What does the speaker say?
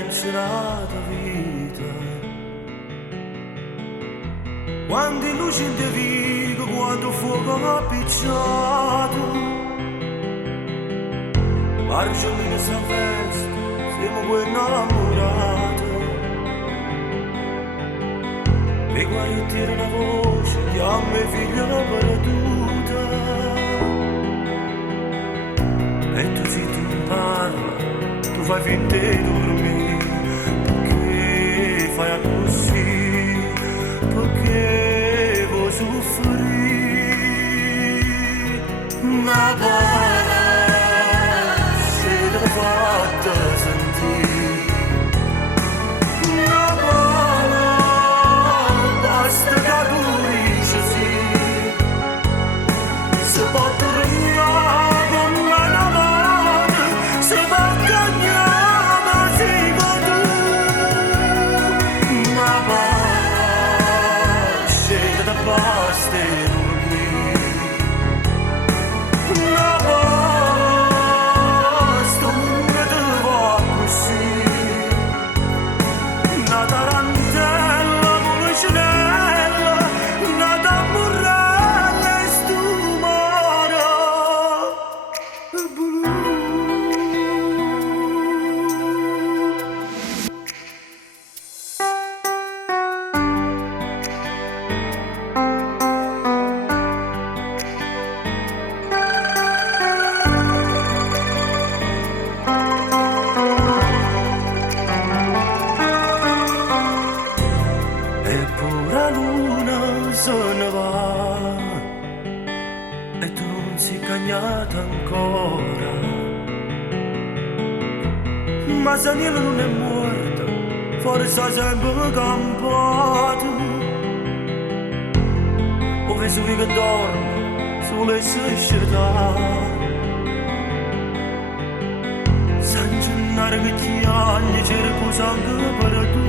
pensi la tua vita. Quante luci in te vivo, quanto fuoco appicciato. Marciolino sta festa, siamo poi innamorati. E quando tira una voce, chiama i figli alla perduta. E tu zitto non parla, tu fai finta di dormire. Perché fai così? Perché vuoi soffrire? Una pace te l'ho fatta sentire. Una pace basta che tu dici sì. Se può tornare con una volta, se può cagnare si può tu. Una pace te basta dormire. Una basta che te va così. Una tarantella policinella, una tamburrella e stumara blu. Eppure la luna se ne va e tu non sei cagnata ancora. Ma Daniela non è morta, forse ha sempre campato. O Vesuvio che dorme sulle sue città. San Gennaro che ti agli cerco sangue per tu.